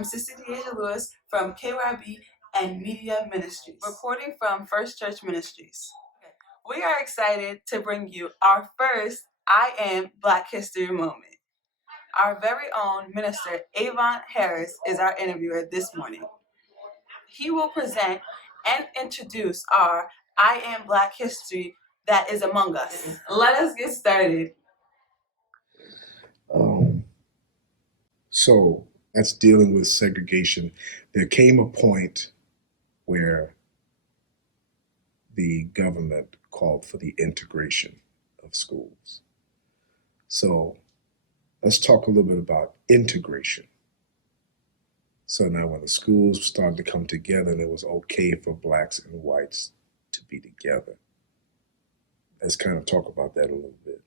I'm Sister Deja Lewis from KYB and Media Ministries, reporting from First Church Ministries. We are excited to bring you our first I Am Black History moment. Our very own Minister Avon Harris is our interviewer this morning. He will present and introduce our I Am Black History that is among us. Let us get started. So that's dealing with segregation. There came a point where the government called for the integration of schools. So let's talk a little bit about integration. So now when the schools started to come together and it was okay for blacks and whites to be together, let's kind of talk about that a little bit.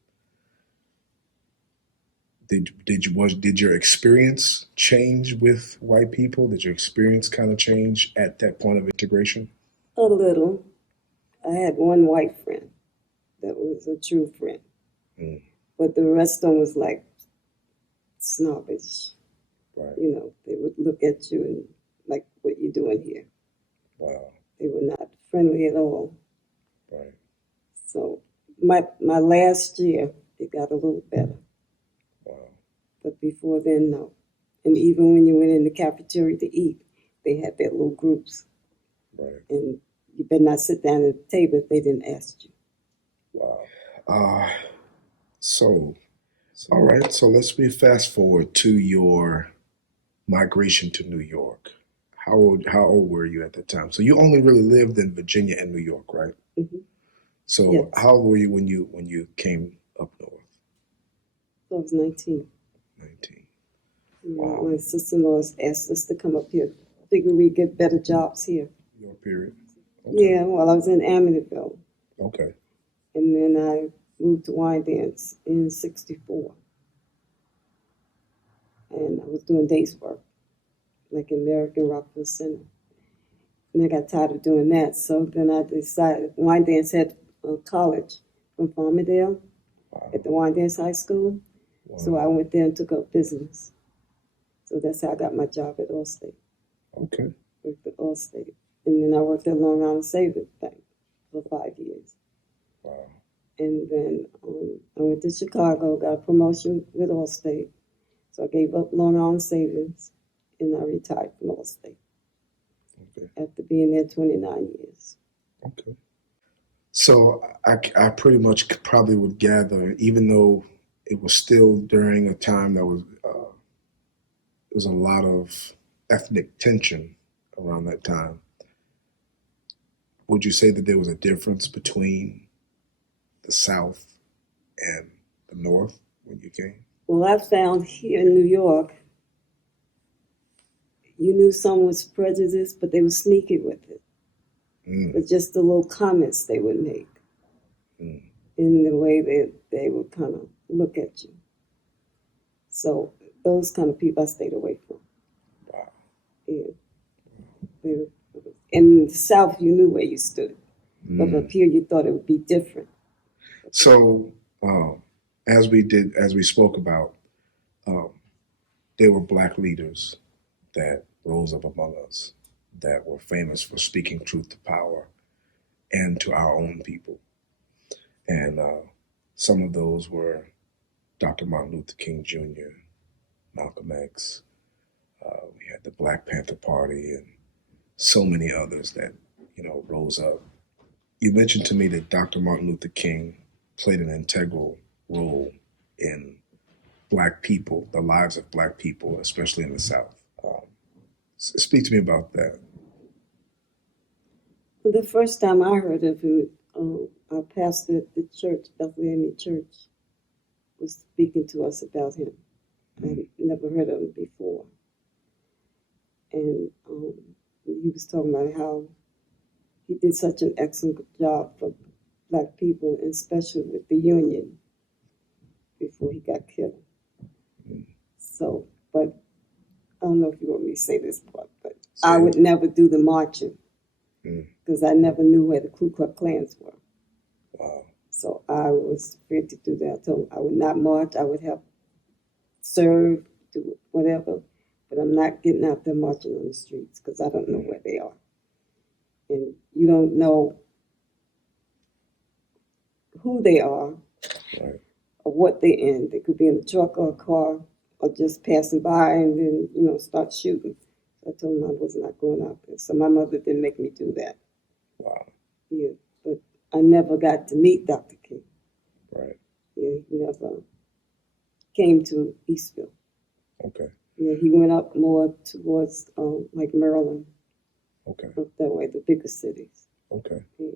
Did your experience change with white people? Did your experience kind of change at that point of integration? A little. I had one white friend that was a true friend. But the rest of them was like snobbish. Right. You know, they would look at you and like, what you doing here? Wow. They were not friendly at all. Right. So my last year, it got a little better. Wow. But before then, no. And even when you went in the cafeteria to eat, they had their little groups. Right. And you better not sit down at the table if they didn't ask you. Wow. So, all right. So let's fast forward to your migration to New York. How old were you at the time? So you only really lived in Virginia and New York, right? Mm-hmm. So yes. How old were you when you came up north? I was 19. 19. Wow. My sister-in-law asked us to come up here. Figured we'd get better jobs here. Your period? Okay. Yeah, well, I was in Amityville. Okay. And then I moved to Wyandanch in 1964. And I was doing days work, like American Rockville Center. And I got tired of doing that. So then I decided, Wyandanch had a college from Farmingdale at the Wyandanch High School. Wow. So I went there and took up business. So that's how I got my job at Allstate. Okay. Worked at Allstate. And then I worked at Long Island Savings Bank for 5 years. Wow. And then I went to Chicago, got a promotion with Allstate. So I gave up Long Island Savings, and I retired from Allstate. Okay. After being there 29 years. Okay. So I pretty much probably would gather, even though it was still during a time that was there was a lot of ethnic tension around that time. Would you say that there was a difference between the South and the North when you came? Well, I found here in New York, you knew someone was prejudiced, but they were sneaky with it. But just the little comments they would make in the way that they would kind of look at you. So those kind of people I stayed away from. Wow. Yeah. In the South, you knew where you stood. But up here, you thought it would be different. So as we spoke about, there were black leaders that rose up among us that were famous for speaking truth to power and to our own people. And some of those were Dr. Martin Luther King Jr., Malcolm X. We had the Black Panther Party and so many others that, rose up. You mentioned to me that Dr. Martin Luther King played an integral role in Black people, the lives of Black people, especially in the South. Speak to me about that. The first time I heard of him, our pastor at the church, Bethlehem Church, was speaking to us about him. I'd never heard of him before. And he was talking about how he did such an excellent job for Black people, and especially with the union before he got killed. So, but I don't know if you want me to say this part, but I would never do the marching because I never knew where the Ku Klux Klans were. Wow. So I was afraid to do that. I told him I would not march. I would help serve, do whatever, but I'm not getting out there marching on the streets because I don't know where they are. And you don't know who they are Right. or what they're in. They could be in a truck or a car or just passing by and then, start shooting. I told him I was not going out there. So my mother didn't make me do that. Wow. Yeah, but I never got to meet Dr. King. Right. Yeah, he never came to Eastville. Okay. Yeah, he went up more towards like Maryland, Okay. up that way, the bigger cities. Okay. Yeah.